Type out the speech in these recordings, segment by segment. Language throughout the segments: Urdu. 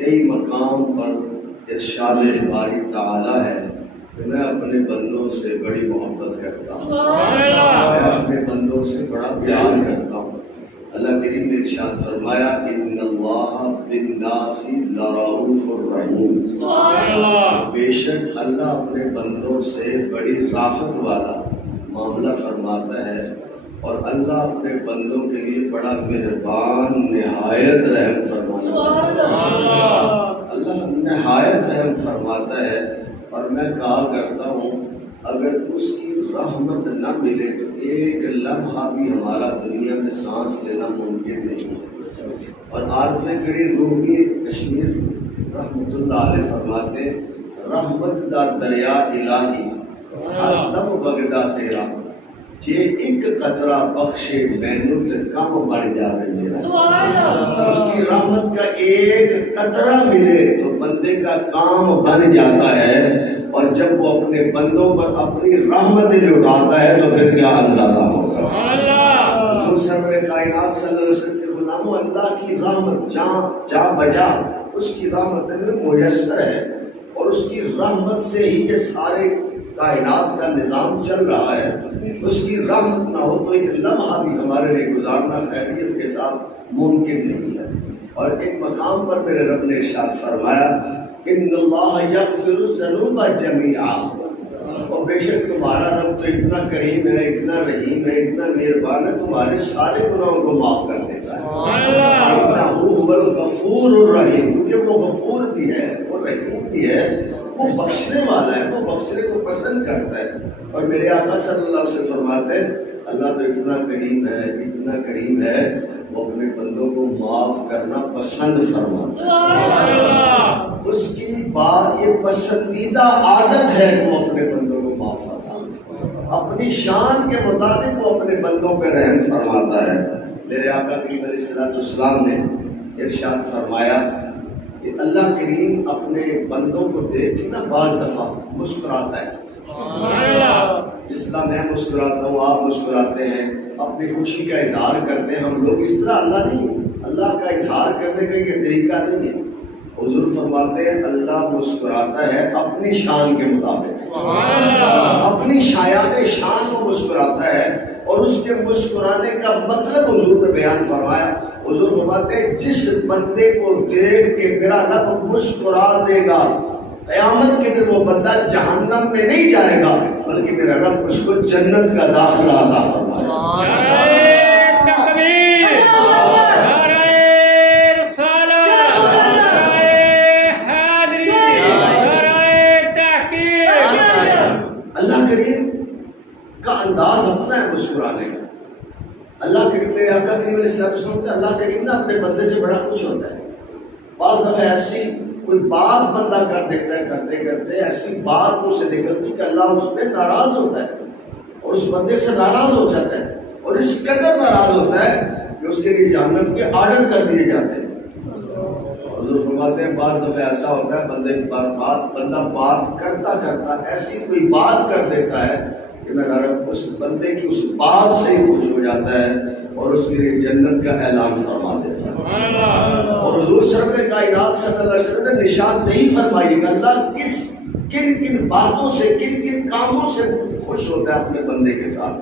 کئی مقام پر ارشاد باری تعالی ہے کہ میں اپنے بندوں سے بڑی محبت کرتا ہوں، میں اپنے بندوں سے بڑا پیار کرتا ہوں۔ اللہ کریم نے ارشاد فرمایا ان اللہ بالناس لرؤوف الرحیم، بے شک اللہ اپنے بندوں سے بڑی رافت والا معاملہ فرماتا ہے، اور اللہ اپنے بندوں کے لیے بڑا مہربان نہایت رحم فرماتا ہے۔ اللہ نہایت رحم فرماتا ہے، اور میں کہا کرتا ہوں اگر اس کی رحمت نہ ملے تو ایک لمحہ بھی ہمارا دنیا میں سانس لینا ممکن نہیں ہے۔ اور عارف کریم رومی کشمیر رحمۃ اللہ علیہ فرماتے رحمت دا دریا الہی ہر دم وگدا تیرا، جے ایک قطرہ بخشے مینوں تے کم بن جاوے میرا۔ اس کی رحمت کا ایک قطرہ ملے تو بندے کا کام بن جاتا ہے، اور جب وہ اپنے بندوں پر اپنی رحمت لٹاتا ہے تو پھر کیا اندازہ ہوگا۔ حضور سرور کائنات صلی اللہ علیہ وسلم کے غلاموں، اللہ کی رحمت جا بجا اس کی رحمت میں میسر ہے، اور اس کی رحمت سے ہی یہ سارے کائنات کا نظام چل رہا ہے۔ اس کی رحمت نہ ہو تو ایک لمحہ بھی ہمارے لیے گزارنا خیریت کے ساتھ ممکن نہیں ہے۔ اور ایک مقام پر میرے رب نے ارشاد فرمایا ان اللہ یغفر الذنوب جمیعا، اور بے شک تمہارا رب تو اتنا کریم ہے، اتنا رحیم ہے، اتنا مہربان ہے، تمہارے سارے گناہوں کو معاف کر دیتا ہے۔ انہ هو الغفور الرحیم، کیونکہ وہ غفور بھی ہے، وہ رحیم بھی ہے، وہ بخشنے والا ہے، وہ بخشنے کو پسند کرتا ہے۔ اور میرے آقا صلی اللہ علیہ وسلم فرماتے ہیں اللہ تو اتنا کریم ہے، اتنا کریم ہے، وہ اپنے بندوں کو معاف کرنا پسند فرماتا ہے۔ اس کی بات یہ پسندیدہ عادت ہے کہ وہ اپنے بندوں کو معاف فرماتا ہے، اپنی شان کے مطابق وہ اپنے بندوں پہ رحم فرماتا ہے۔ میرے آقا کریم علیہ السلام نے ارشاد فرمایا کہ اللہ کریم اپنے بندوں کو دیکھ کے نا بعض دفعہ مسکراتا ہے، جس طرح میں مسکراتا ہوں، آپ مسکراتے ہیں، اپنی خوشی کا اظہار کرتے ہیں ہم لوگ، اس طرح اللہ نہیں، اللہ کا اظہار کرنے کا یہ طریقہ نہیں ہے۔ حضور فرماتے ہیں اللہ مسکراتا ہے اپنی شان کے مطابق، اپنی شایان شان کو مسکراتا ہے، اور اس کے مسکرانے کا مطلب حضور نے بیان فرمایا۔ حضور فرماتے ہیں جس بندے کو دیکھ کے میرا رب مسکرا دے گا، قیامت کے دن وہ بندہ جہنم میں نہیں جائے گا، بلکہ میرا رب اس کو جنت کا داخلہ عطا فرمائے گا۔ اللہ کریم کا انداز اپنا ہے مسکرانے کا۔ اللہ کریم میرے آقا کریم علیہ السلام سے اللہ کریم نا اپنے بندے سے بڑا خوش ہوتا ہے۔ بعض دفعہ ایسی کوئی بات بندہ کر دیتا ہے، کرتے کرتے ایسی بات اس سے نکلتی کہ اللہ اس پہ ناراض ہوتا ہے، اور اس بندے سے ناراض ہو جاتا ہے، اور اس قدر ناراض ہوتا ہے کہ اس کے لیے جہنم کے آرڈر کر دیے جاتے ہیں۔ حضور فرماتے ہیں بعض دفعہ ایسا ہوتا ہے بندہ بات کرتا کرتا ایسی کوئی بات کر دیتا ہے کہ میرا رب اس بندے کی اس بات سے ہی خوش ہو جاتا ہے، اور اس کے لیے جنت کا اعلان فرما دیتا ہے۔ اور حضور سرور کائنات صلی اللہ علیہ وسلم نے نشاندہی فرمائی کہ اللہ کن کن باتوں سے، کن کن کاموں سے خوش ہوتا ہے اپنے بندے کے ساتھ۔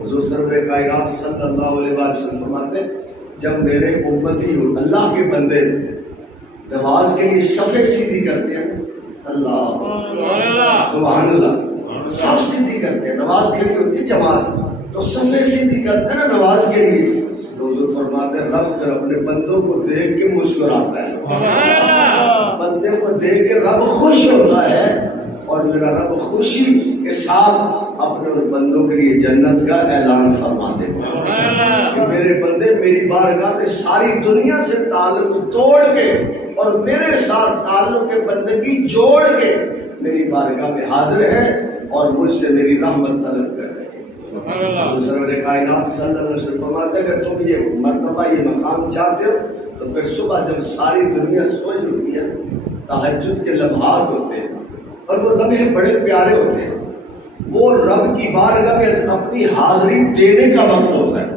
حضور سرور کائنات صلی اللہ علیہ وسلم فرماتے ہیں جب میرے امتی اللہ کے بندے نماز کے لیے صفیں سیدھی کرتے ہیں، اللہ سبحان اللہ، سب سیدھی کرتے ہیں، نماز کے لیے ہوتی ہے جماعت تو صفیں سیدھی کرتے ہیں نا نماز کے لیے، تو حضور فرماتے ہیں رب جب اپنے بندوں کو دیکھ کے مسکراتا ہے، بندے کو دیکھ کے رب خوش ہوتا ہے، اور میرا رب خوشی کے ساتھ اپنے بندوں کے لیے جنت کا اعلان فرما دیتا ہے کہ میرے بندے میری بارگاہ میں ساری دنیا سے تعلق توڑ کے اور میرے ساتھ تعلق کے بندگی جوڑ کے میری بارگاہ میں حاضر ہے، اور مجھ سے میری رحمت طلب کر رہے ہیں۔ سرور کائنات صلی اللہ علیہ وسلم فرماتے ہیں اگر تم یہ مرتبہ، یہ مقام چاہتے ہو تو پھر صبح جب ساری دنیا سو چکی ہے، تہجد کے لمحات ہوتے ہیں، اور وہ لمحے بڑے پیارے ہوتے ہیں، وہ رب کی بارگاہ میں اپنی حاضری دینے کا وقت ہوتا ہے،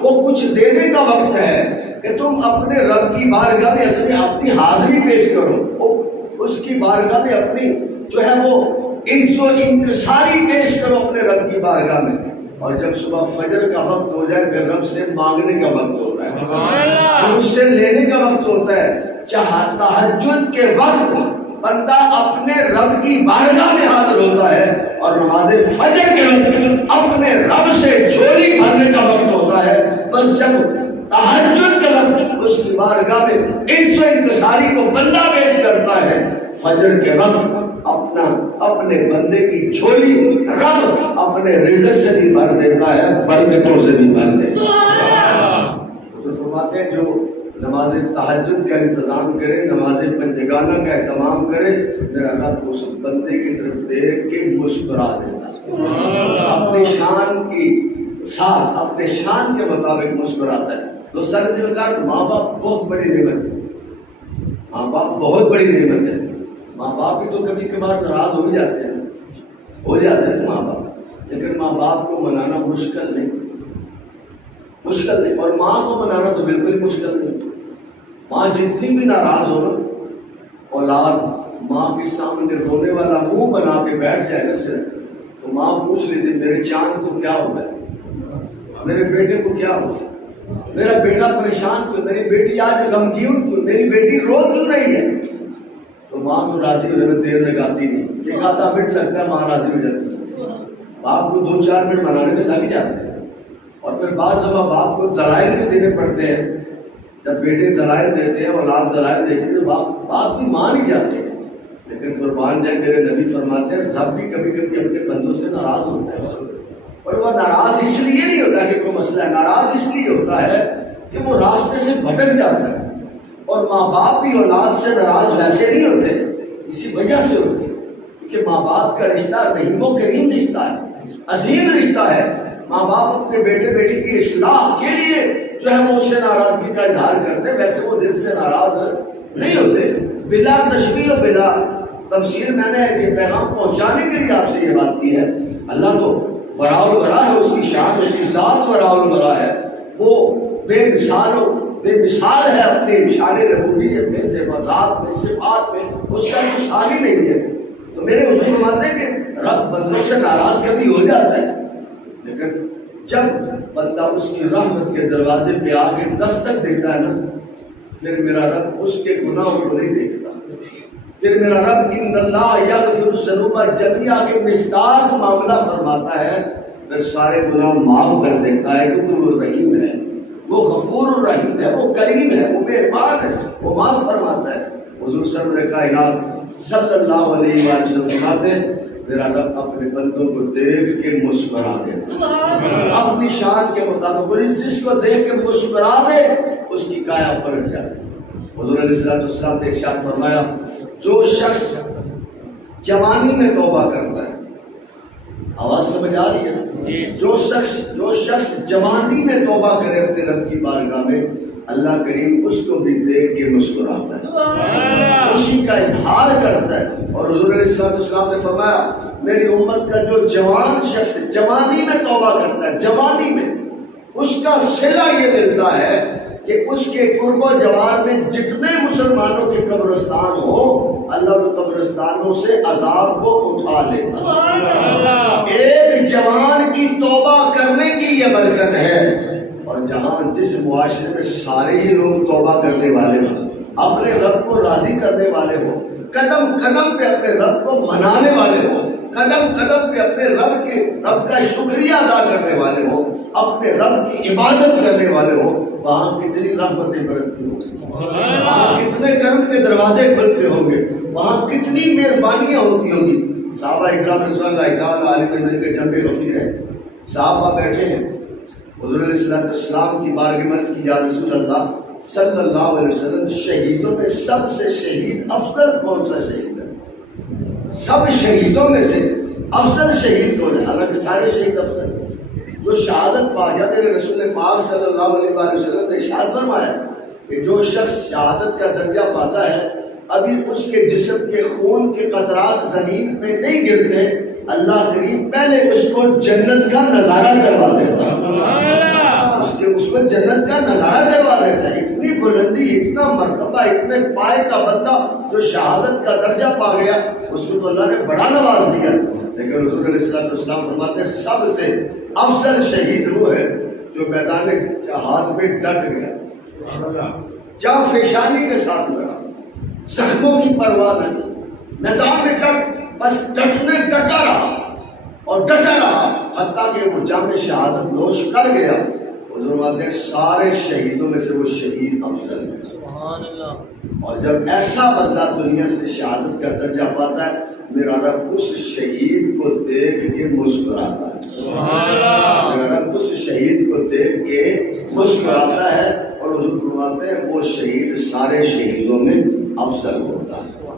وہ کچھ دینے کا وقت ہے کہ کہ تم اپنے رب کی بارگاہ میں اپنی حاضری پیش کرو، اس کی بارگاہ میں اپنی جو ہے وہ عز و انکساری پیش کرو اپنے رب کی بارگاہ میں. اور جب صبح فجر کا وقت ہو جائے پھر رب سے مانگنے کا وقت ہوتا ہے، پھر اس سے لینے کا وقت ہوتا ہے. تہجد کے وقت بندہ اپنے رب کی بارگاہ میں حاضر ہوتا ہے، اور نماز فجر کے وقت اپنے رب سے جھولی بھرنے کا وقت ہوتا ہے. بس جب تہجد کے وقت اس کی بارگاہ میں عز و انکساری کو بندہ پیش کرتا ہے، فجر کے وقت اپنے بندے کی جھولی رب اپنے رزق سے بھی بھر دیتا ہے، برکتوں سے بھی بھر دیتا ہے. تو فرماتے ہیں جو نماز تہجد کا انتظام کرے، نماز پنجگانہ کا اہتمام کرے، میرا رب اس بندے کی طرف دیکھ کے مسکرا دیتا ہے، اپنی شان کی ساتھ اپنے شان کے مطابق مسکراتا ہے. تو سرکار ماں باپ بہت بڑی نعمت ہے، ماں باپ بہت بڑی نعمت ہے. ماں باپ بھی تو کبھی کبھار ناراض ہو جاتے ہیں ماں باپ، لیکن ماں باپ کو منانا مشکل نہیں، اور ماں کو منانا تو بالکل مشکل نہیں. ماں جتنی بھی ناراض ہو نا، اولاد ماں کے سامنے رونے والا منہ بنا کے بیٹھ جائے نا صرف، تو ماں پوچھ لیتی میرے چاند کو کیا ہو گیا، میرے بیٹے کو کیا ہوا، میرا بیٹا پریشان کیوں، میری بیٹی آج غمگین کیوں، میری بیٹی رو کیوں رہی ہے. تو ماں تو راضی ہونے میں دیر لگاتی نہیں، ایک آدھا منٹ لگتا ہے ماں راضی ہو جاتی ہے. باپ کو 2-4 منٹ منانے میں لگ جاتے ہیں، اور پھر بعض دفعہ باپ کو دلائل بھی دینے پڑتے ہیں. جب بیٹے دلائل دیتے ہیں، اولاد دلائل دیتے ہیں، تو باپ بھی مان ہی جاتے ہیں. لیکن قربان جائے میرے نبی فرماتے ہیں رب بھی کبھی کبھی اپنے بندوں سے ناراض ہوتا ہے، اور وہ ناراض اس لیے نہیں ہوتا کہ کوئی مسئلہ ہے، ناراض اس لیے ہوتا ہے کہ وہ راستے سے بھٹک جاتا ہے. اور ماں باپ بھی اولاد سے ناراض ویسے نہیں ہوتے، اسی وجہ سے ہوتے ہیں کہ ماں باپ کا رشتہ رحیم و کریم رشتہ ہے، عظیم رشتہ ہے. ماں باپ اپنے بیٹے بیٹی کی اصلاح کے لیے جو ہے وہ اس سے ناراضگی کا اظہار کرتے، ویسے وہ دل سے ناراض نہیں ہوتے. بلا تشبیہ و بلا تمثیل میں نے یہ پیغام پہنچانے کے لیے آپ سے یہ بات کی ہے. اللہ تو وراء الورا ہے، اس کی شان اس کی ذات وراء الورا ہے، وہ بے مثال ہے اپنی شان ربوبیت میں، صفات میں، صفات میں اس کا مثال ہی نہیں ہے. تو میرے حضور مانتے ہیں کہ رب بندوں سے ناراض کبھی ہو جاتا ہے، لیکن جب بندہ اس کی رحمت کے دروازے پہ آ کے دستک دیتا ہے نا، پھر میرا رب اس کے گناہوں کو نہیں دیکھتا. پھر میرا رب ان اللہ یغفر الذنوب جميعا کے مصداق معاملہ فرماتا ہے، پھر سارے گناہ معاف کر دیتا ہے، کیونکہ وہ رحیم ہے، وہ غفور الرحیم ہے، وہ کریم ہے، وہ مہربان ہے، وہ معاف فرماتا ہے. حضور سرور کائنات صلی اللہ علیہ وآلہ وسلم فرماتے ہیں میرا رب اپنے بندوں کو دیکھ کے مسکرا دیتا اپنی شان کے مطابق، اور جس کو دیکھ کے مسکرا دے اس کی کایا پلٹ جاتی. حضور علیہ السلام نے ارشاد فرمایا جو شخص جوانی میں توبہ کرتا ہے، آواز سمجھ آ رہی ہے، جو شخص جوانی میں توبہ کرے اپنے رب کی بارگاہ میں، اللہ کریم اس کو بھی دیکھ کے مسکراتا ہے، خوشی کا اظہار کرتا ہے. اور حضور علیہ السلام نے فرمایا میری امت کا جو جوان شخص جوانی میں توبہ کرتا ہے، جوانی میں، اس کا صلہ یہ ملتا ہے کہ اس کے قرب و جوار میں جتنے مسلمانوں کے قبرستان ہو، اللہ ان قبرستانوں سے عذاب کو اٹھا لیتا. ایک جوان کی توبہ کرنے کی یہ برکت ہے. اور جہاں جس معاشرے میں سارے ہی لوگ توبہ کرنے والے ہوں، اپنے رب کو راضی کرنے والے ہوں، قدم قدم پہ اپنے رب کو منانے والے ہوں، قدم قدم پہ اپنے رب کا شکریہ ادا کرنے والے ہوں، اپنے رب کی عبادت کرنے والے ہوں، وہاں کتنی رحمتیں برستی ہوں گی، وہاں کتنے کرم کے دروازے کھلتے ہوں گے، وہاں کتنی مہربانیاں ہوتی ہوں گی. صحابہ اکرام رضوان اللہ تعالیٰ علیہ کے جنب غفیر ہے، صحابہ بیٹھے ہیں، حضور علیہ السلام کی بارگاہ میں عرض کی یا رسول اللہ صلی اللہ علیہ وسلم شہیدوں میں سب سے شہید افضل کون سا شہید ہے؟ سب شہیدوں میں سے افضل شہید کون ہے؟ حالانکہ سارے شہید افضل ہیں. جو شہادت پا گیا، میرے رسول پاک صلی اللہ علیہ وآلہ وسلم نے ارشاد فرمایا کہ جو شخص شہادت کا درجہ پاتا ہے، ابھی اس کے جسم کے خون کے قطرات زمین پہ نہیں گرتے، اللہ کریم پہلے اس کو جنت کا نظارہ کروا دیتا ہے. اس کو جنت کا نظارہ کروا دیتا ہے. اتنی بلندی، اتنا مرتبہ، اتنے پائے کا بندہ جو شہادت کا درجہ پا گیا، اس کو تو اللہ نے بڑا نواز دیا. لیکن حضور علیہ السلام فرماتے ہیں سب سے افضل شہید وہ ہے جو میدان جہاد میں ڈٹ گیا، جاں فشانی کے ساتھ لڑا، زخموں کی پرواہ نہیں، میدان میں بس ڈٹا رہا اور ڈٹا رہا حتیٰ کہ وہ جام شہادت نوش کر گیا. حضور فرماتے ہیں سارے شہیدوں میں سے وہ شہید افضل ہے. سبحان اللہ. اور جب ایسا بندہ دنیا سے شہادت کا درجہ پاتا ہے، میرا رب اس شہید کو دیکھ کے مسکراتا ہے. سبحان اللہ. میرا رب اس شہید کو دیکھ کے مسکراتا ہے. اور حضور فرماتے ہیں وہ شہید سارے شہیدوں میں افضل ہوتا ہے.